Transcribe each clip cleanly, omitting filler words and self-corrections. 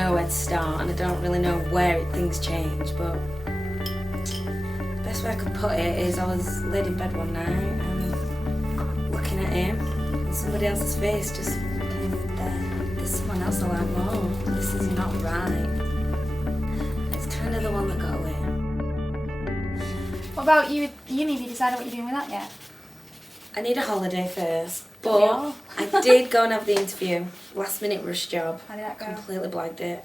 know where to start and I don't really know where things change, but the best way I could put it is I was laid in bed one night and looking at him and somebody else's face just came in there. There's someone else I like more. This is not right. It's kind of the one that got away. What about you with uni? Have you decided what you're doing with that yet? I need a holiday first, but I did go and have the interview. Last minute rush job. How did that go? Completely blagged it.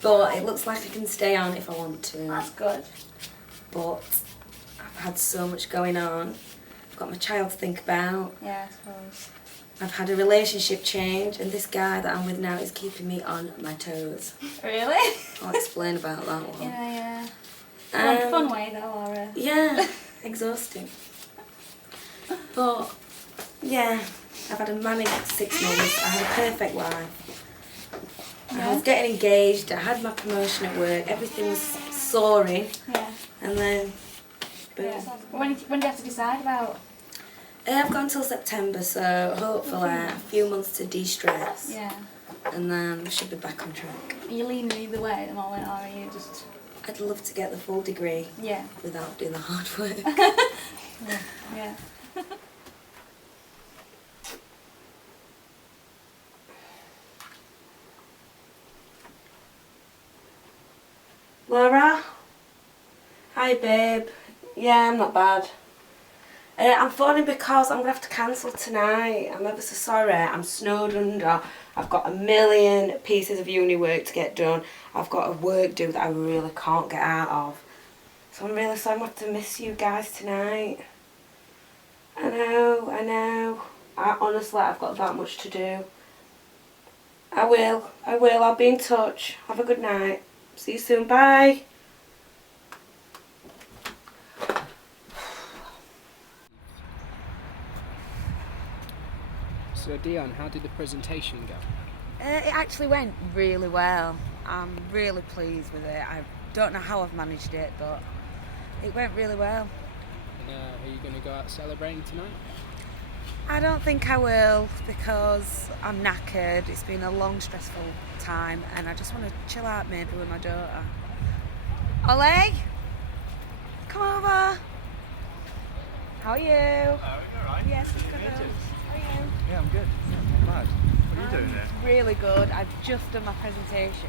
But it looks like I can stay on if I want to. That's good. But I've had so much going on. I've got my child to think about. Yeah, I suppose. I've had a relationship change and this guy that I'm with now is keeping me on my toes. Really? I'll explain about that one. Yeah. Fun way though, or Yeah, exhausting. But yeah, I've had a manic 6 months. I had a perfect life. I was getting engaged. I had my promotion at work. Everything was soaring. Yeah. And then, boom. Yeah. When do you have to decide about? I've got until September, so hopefully a few months to de-stress. Yeah. And then we should be back on track. Are you leaning either way at the moment, or are you just? I'd love to get the full degree. Yeah. Without doing the hard work. Yeah. Laura? Hi babe. Yeah, I'm not bad. I'm phoning because I'm going to have to cancel tonight. I'm ever so sorry. I'm snowed under. I've got a million pieces of uni work to get done. I've got a work due that I really can't get out of. So I'm really sorry I'm going to have to miss you guys tonight. I know. Honestly, I've got that much to do. I will. I'll be in touch. Have a good night. See you soon. Bye. So Dion, how did the presentation go? It actually went really well. I'm really pleased with it. I don't know how I've managed it, but it went really well. And are you going to go out celebrating tonight? I don't think I will because I'm knackered. It's been a long, stressful time and I just want to chill out maybe with my daughter. Ollie? Come over. How are you? Oh, you alright? Yes, I'm good. How are you? Yeah, I'm good. Not bad. What are you doing there? Really good. I've just done my presentation.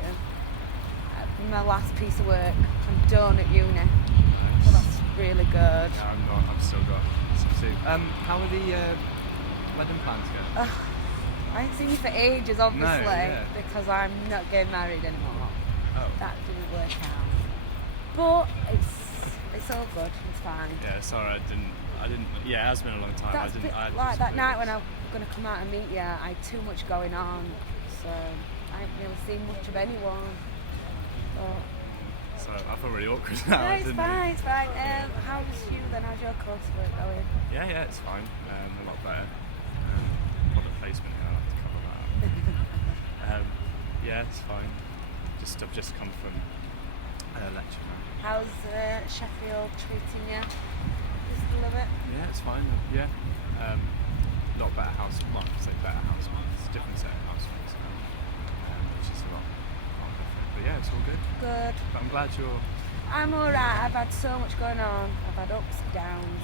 My last piece of work. I'm done at uni. So that's really good. No, I'm not. I've still got some soup. How are the wedding plans going? I ain't seen you for ages, obviously, yeah. because I'm not getting married anymore. Oh. That didn't work out. But it's all good. It's fine. Yeah, sorry, I didn't. Yeah, it has been a long time. That's like that night when I was going to come out and meet you, I had too much going on, so I ain't really seen much of anyone. But So I feel really awkward now. no, it's fine. It's fine. How's you then? How's your coursework going? Yeah, it's fine. A lot better. Product placement, I'll have to cover that up. Yeah, it's fine. I've just come from a lecture now. How's Sheffield treating you? You still love it? Yeah, it's fine. Yeah. A lot better housemates. Well, I say better housemates. It's a different set of housemates now, which is a lot different. But yeah, it's all good. Good. But I'm glad you're. I'm alright. I've had so much going on. I've had ups and downs.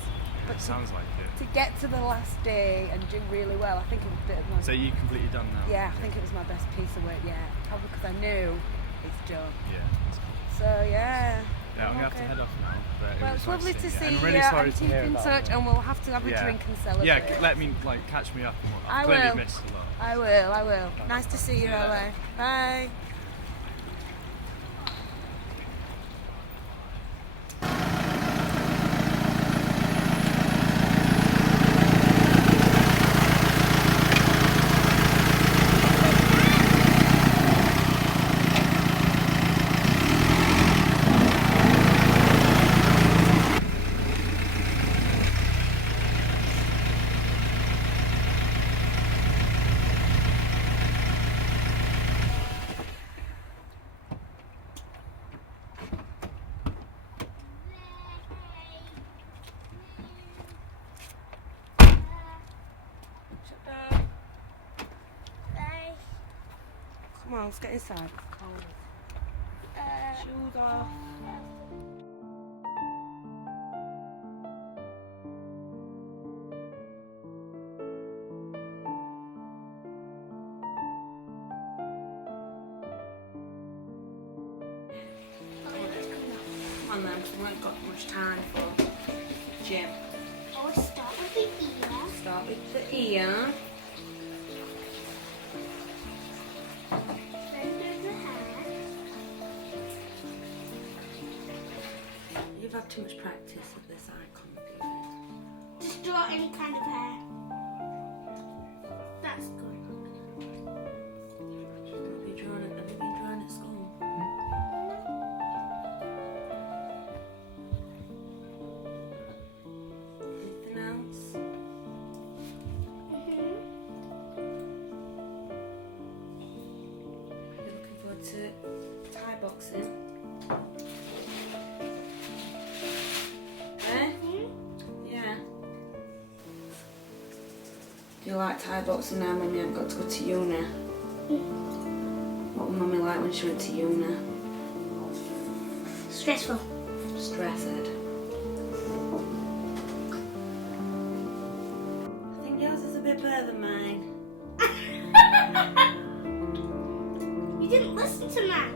It sounds like it. To get to the last day and do really well, I think it was a bit of my... So you completely done now? Yeah, I think it was my best piece of work yet. Probably because I knew it's done. Yeah. That's cool. So yeah. Yeah, I'm gonna have to head off now. But Well, it it's was lovely nice to seeing see you. you. I'm really sorry and to keep hear in about touch, that. and we'll have to have a drink and celebrate. Yeah, let me catch me up. I've I clearly will. missed a lot. I will. Nice to see you, LA. Bye. on, let's get inside. It's cold. Shoes off. Come on then, we haven't got much time for gym. Oh, start with the ear. Start with the ear. Then do the hair. You've had too much practice of this icon. Just draw any kind of hair. That's good. Have you been drawing at school? Anything else? You're looking forward to Thai boxing? Eh? Yeah. Do you like Thai boxing now, Mummy? I've got to go to uni. What was Mummy like when she went to uni? Stressful. Stressed. I think yours is a bit better than mine. You didn't listen to me. I know.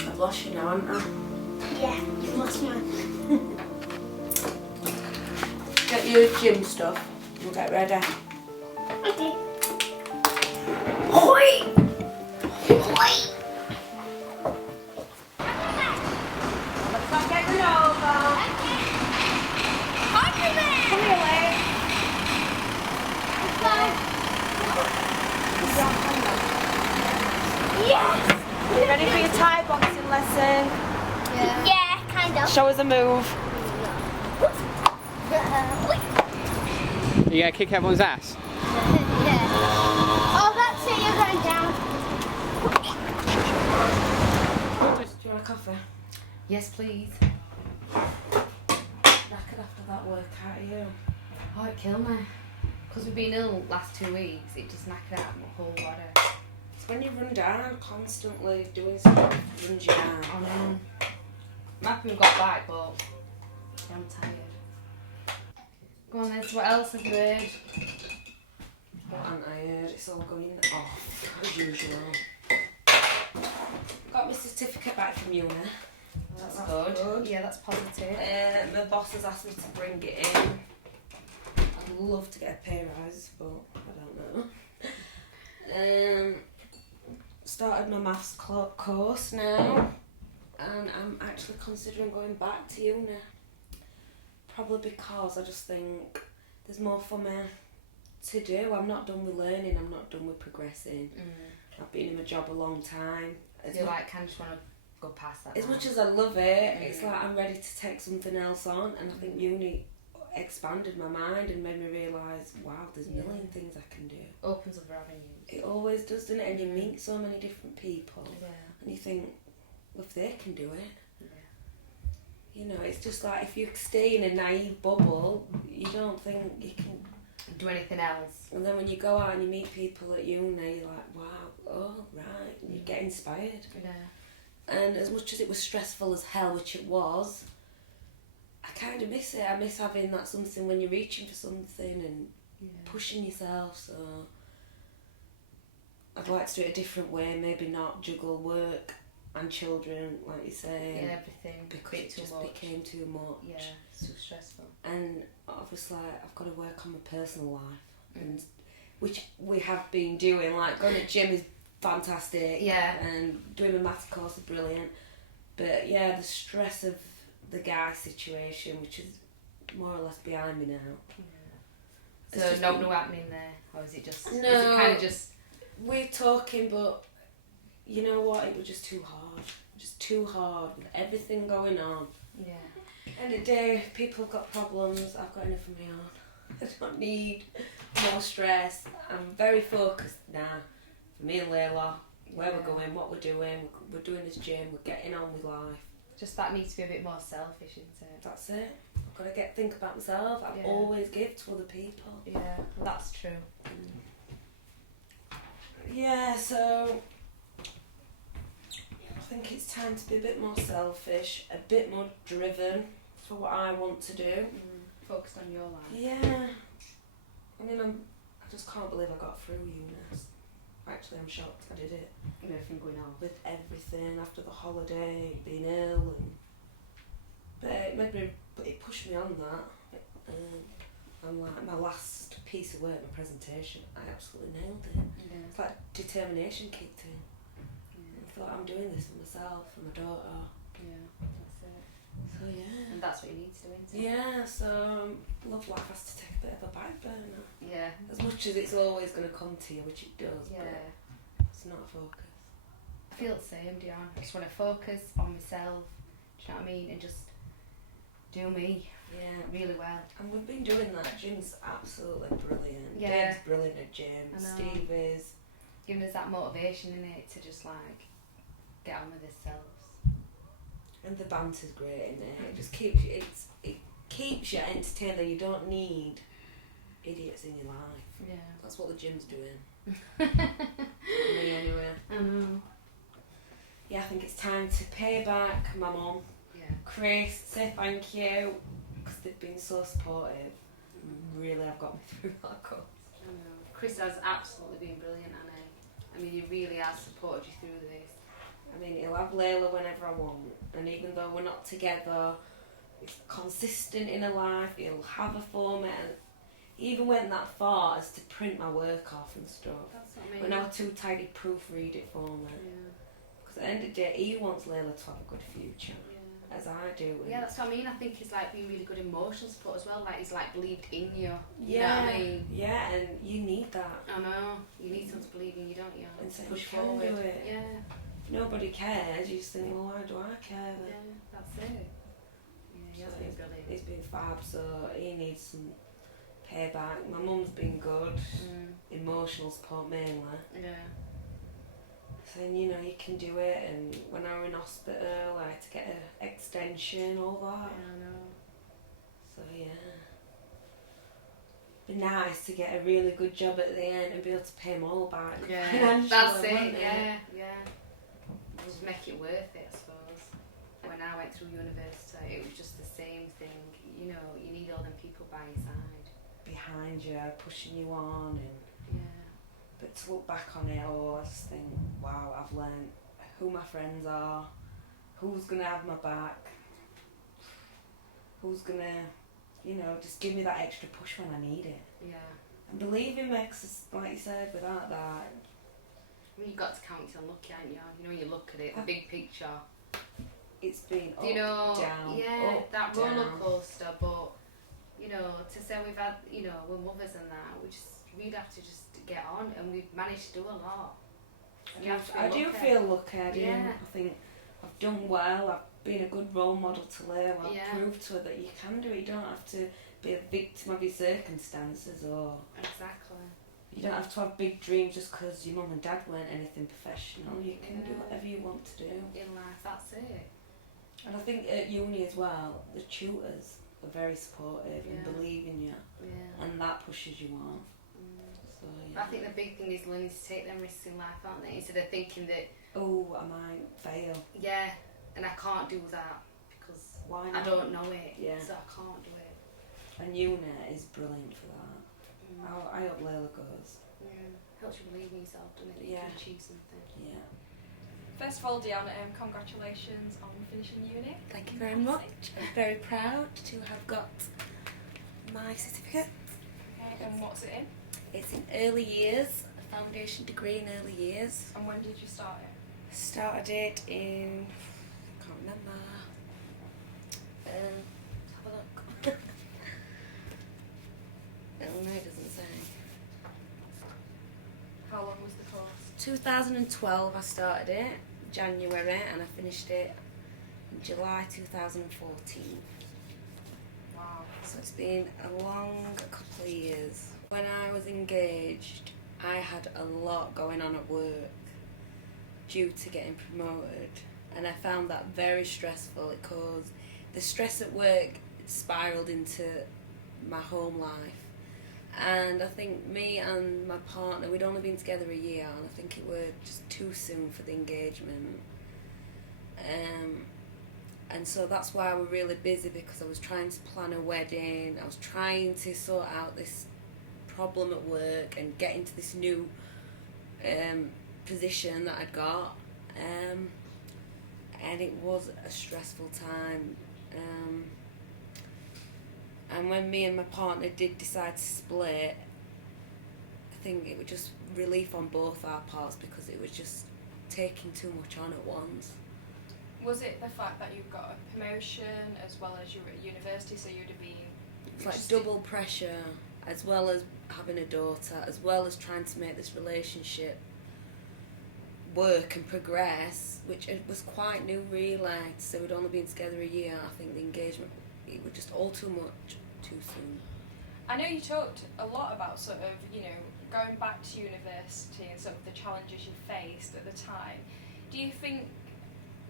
I've lost you now, haven't I? Yeah, you lost mine. Get your gym stuff. We'll get ready. Okay. Hoi! Hoi! Let's not get it over. Come here, Wade. Yes! Are you ready for your Thai boxing lesson? Yeah, kind of. Show us a move. You gonna kick everyone's ass? Yeah. Oh, that's it. You're going down. Do you want a coffee? Yes, please. Knackered after that workout, are you? Oh, it killed me. Because we've been ill last 2 weeks, it just knackered out my whole body. It's when you run down constantly doing stuff, runs you down. I know. I'm happy we got back, but I'm tired. Go on then, so what else have you heard? What haven't I heard? It's all going off, as usual. Got my certificate back from uni. That's That's good. good. Yeah, that's positive. My boss has asked me to bring it in. I'd love to get a pay rise, but I don't know. Started my maths course now, and I'm actually considering going back to uni. Probably because I just think there's more for me to do. I'm not done with learning, I'm not done with progressing. I've been in my job a long time. Do you like, kind of just want to go past that As now? much as I love it, it's like I'm ready to take something else on, and I think uni expanded my mind and made me realise, wow, there's a million things I can do. Opens other avenues. It always does, doesn't it? And you meet so many different people, Yeah. and you think, well, if they can do it, Yeah. you know, it's just like if you stay in a naive bubble, you don't think you can. Do anything else. And then when you go out and you meet people at uni, you're like, wow, oh, right, and you get inspired. Yeah. And as much as it was stressful as hell, which it was, I kind of miss it. I miss having that something when you're reaching for something and pushing yourself. So I'd like to do it a different way, maybe not juggle work and children, like you say. Yeah, everything. Because Bit it too just much. became too much. Yeah, it's too stressful. And obviously I've got to work on my personal life, and which we have been doing. Like going to the gym is fantastic. Yeah. And doing my maths course is brilliant. But yeah, the stress of the guy situation, which is more or less behind me now. It's So just no been- happening there, or is it just? No. Is it kind of just? We're talking, but you know what? It was just too hard. Just too hard with everything going on. Yeah. End of the day, people have got problems. I've got enough of my own. I don't need more stress. I'm very focused now. For me and Layla, where we're going, what we're doing. We're doing this gym. We're getting on with life. Just that needs to be a bit more selfish, isn't it? That's it. I've got to think about myself. I Yeah. always give to other people. Yeah, well, that's true. so I think it's time to be a bit more selfish, a bit more driven for what I want to do. Focused on your life. Yeah. I mean, I just can't believe I got through UNIS. Actually, I'm shocked I did it. With everything going on. With everything after the holiday, being ill, and but it pushed me on that. And like my last piece of work, my presentation, I absolutely nailed it. Yeah. It's like determination kicked in. I thought, I'm doing this for myself, for my daughter. Yeah, that's it. So yeah. And that's what you need to do, isn't it? Yeah, so love life has to take a bit of a back burner. Yeah. As much as it's always going to come to you, which it does, Yeah. but it's not a focus. I feel the same, Dion. I just want to focus on myself, do you know what I mean? And just do me Yeah. really well. And we've been doing that. Jim's absolutely brilliant. Yeah. Dave's brilliant at gym. I know. Steve is. Giving us that motivation in it to just like get on with ourselves. And the banter's great in it. It just keeps you, it keeps you entertained. You don't need idiots in your life. Yeah. That's what the gym's doing. Me anyway. I know. Yeah, I think it's time to pay back my mum, Yeah. Chris, say thank you, because they've been so supportive. Really have got me through that course. I know. Chris has absolutely been brilliant, hasn't he? I mean, he really has supported you through this. I mean, he'll have Layla whenever I want, and even though we're not together, he's consistent in her life, he'll have a format, and he even went that far as to print my work off and stuff. That's what I mean. When I was too tired, he'd proofread it for me. Yeah. Because at the end of the day, he wants Layla to have a good future, Yeah. as I do. and- Yeah, that's what I mean. I think he's like been really good emotional support as well. Like he's like believed in you. You Yeah, know what I mean? yeah, and you need that. I know. You need someone to believe in you, don't you? And say, push "You can forward. do it." Yeah. If nobody cares, you just think, well, why do I care then? Yeah, that's it. Yeah, he has So been brilliant. He's been fab, so he needs some payback. My mum's been good, emotional support mainly. Yeah. Saying, you know, you can do it, and when I were in hospital, I had to get an extension, all that. I know. So yeah. Be nice to get a really good job at the end and be able to pay them all back. Yeah, financially, that's wouldn't it. Yeah, yeah. Just make it worth it, I suppose. When I went through university, it was just the same thing. You know, you need all them people by your side. Behind you, pushing you on, and Yeah. but to look back on it all, I just think, wow, I've learned who my friends are, who's gonna have my back, who's gonna, you know, just give me that extra push when I need it. Yeah. And believe in me, 'cause like you said, without that, I mean, you've got to count yourself lucky, haven't you? You know, when you look at it, the big picture. it's been Do you know, up, down, yeah, up, that roller down. coaster, but, you know, to say we've had, you know, we're mothers and that, we just really have to just get on, and we've managed to do a lot. And you have to be I do lucky. feel lucky. I do. Yeah. I think I've done well. I've been a good role model to Layla. I've Yeah. proved to her that you can do it. You don't have to be a victim of your circumstances, or Exactly. you don't have to have big dreams just because your mum and dad weren't anything professional. You can do Yeah. whatever you want to do. In life, that's it. And I think at uni as well, the tutors are very supportive and Yeah. believe in you, Yeah. and that pushes you on. So yeah. I think the big thing is learning to take them risks in life, aren't they? Instead of thinking that, Oh, I might fail. yeah, and I can't do that because Why I not? don't know it, Yeah. so I can't do it. And uni is brilliant for that. I hope Layla goes. Yeah. Helps you believe in yourself, doesn't it? That Yeah. you can achieve something. Yeah. First of all, Dion, congratulations on finishing uni. Thank you very much. I'm very proud to have got my certificate. Okay, and what's it in? It's in early years, a foundation degree in early years. And when did you start it? Started it in, I can't remember. Let's have a look. Oh no, it doesn't say. How long was the course? 2012 I started it, January, and I finished it in July 2014. Wow. So it's been a long couple of years. When I was engaged, I had a lot going on at work due to getting promoted, and I found that very stressful. It caused the stress at work spiraled into my home life, And I think me and my partner, we'd only been together a year, and I think it were just too soon for the engagement. And so that's why I was really busy, because I was trying to plan a wedding, I was trying to sort out this problem at work and get into this new position that I'd got. And it was a stressful time. And when me and my partner did decide to split, I think it was just relief on both our parts, because it was just taking too much on at once. Was it the fact that you got a promotion as well as you were at university, so you'd have been... It's like double pressure, as well as having a daughter, as well as trying to make this relationship work and progress, which it was quite new really. So we'd only been together a year. I think the engagement, it was just all too much, too soon. I know you talked a lot about sort of, you know, going back to university and sort of the challenges you faced at the time. Do you think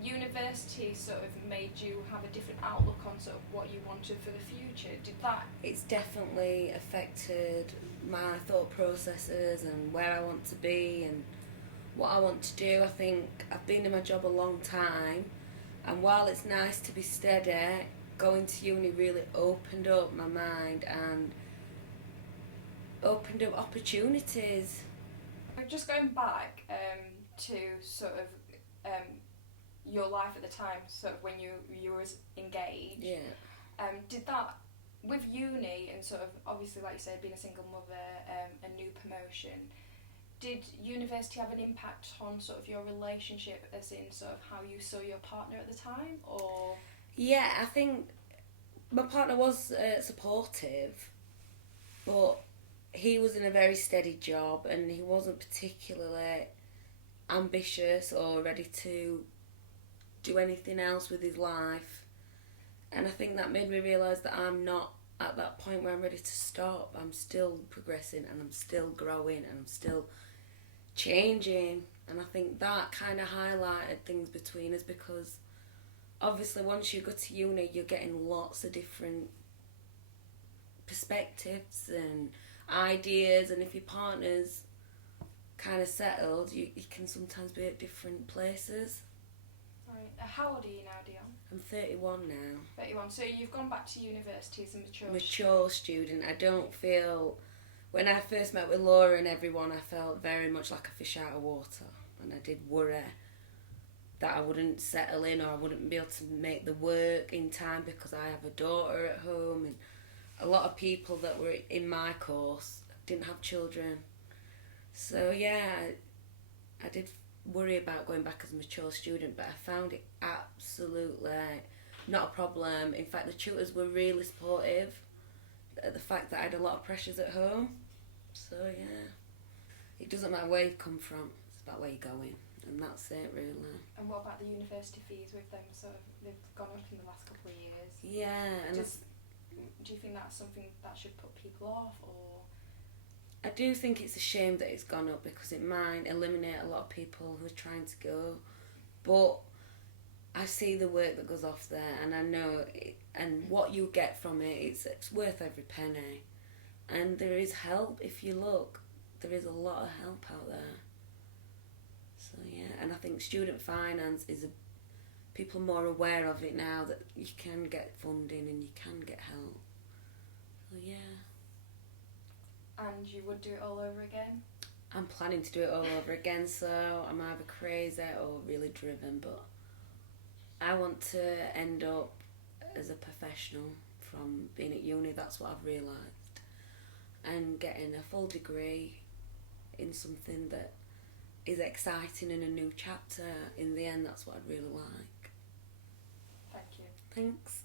university sort of made you have a different outlook on sort of what you wanted for the future? Did that... It's definitely affected my thought processes and where I want to be and what I want to do. I think I've been in my job a long time, and while it's nice to be steady, going to uni really opened up my mind and opened up opportunities. Just going back to sort of your life at the time, sort of when you was engaged. Yeah. Did that, with uni and sort of obviously, like you said, being a single mother, a new promotion, did university have an impact on sort of your relationship, as in sort of how you saw your partner at the time, or? Yeah, I think my partner was supportive, but he was in a very steady job and he wasn't particularly ambitious or ready to do anything else with his life. And I think that made me realise that I'm not at that point where I'm ready to stop. I'm still progressing and I'm still growing and I'm still changing. And I think that kind of highlighted things between us, because obviously once you go to uni you're getting lots of different perspectives and ideas, and if your partner's kind of settled, you can sometimes be at different places. Right. How old are you now, Dion? I'm 31 now. 31. So you've gone back to university as a mature student. I don't feel... When I first met with Laura and everyone, I felt very much like a fish out of water, and I did worry that I wouldn't settle in or I wouldn't be able to make the work in time, because I have a daughter at home, and a lot of people that were in my course didn't have children. So yeah, I did worry about going back as a mature student, but I found it absolutely not a problem. In fact, the tutors were really supportive at the fact that I had a lot of pressures at home. So yeah, it doesn't matter where you've come from, it's about where you're going, and that's it really. And what about the university fees with them? So they've gone up in the last couple of years. Yeah, and do you think that's something that should put people off, or? I do think it's a shame that it's gone up, because it might eliminate a lot of people who are trying to go. But I see the work that goes off there, and I know it, and what you get from it, it's worth every penny. And there is help. If you look, there is a lot of help out there. So yeah, and I think student finance is people are more aware of it now, that you can get funding and you can get help. So yeah. And you would do it all over again? I'm planning to do it all over again, so I'm either crazy or really driven, but I want to end up as a professional from being at uni. That's what I've realised. And getting a full degree in something that is exciting and a new chapter. In the end, that's what I'd really like. Thank you. Thanks.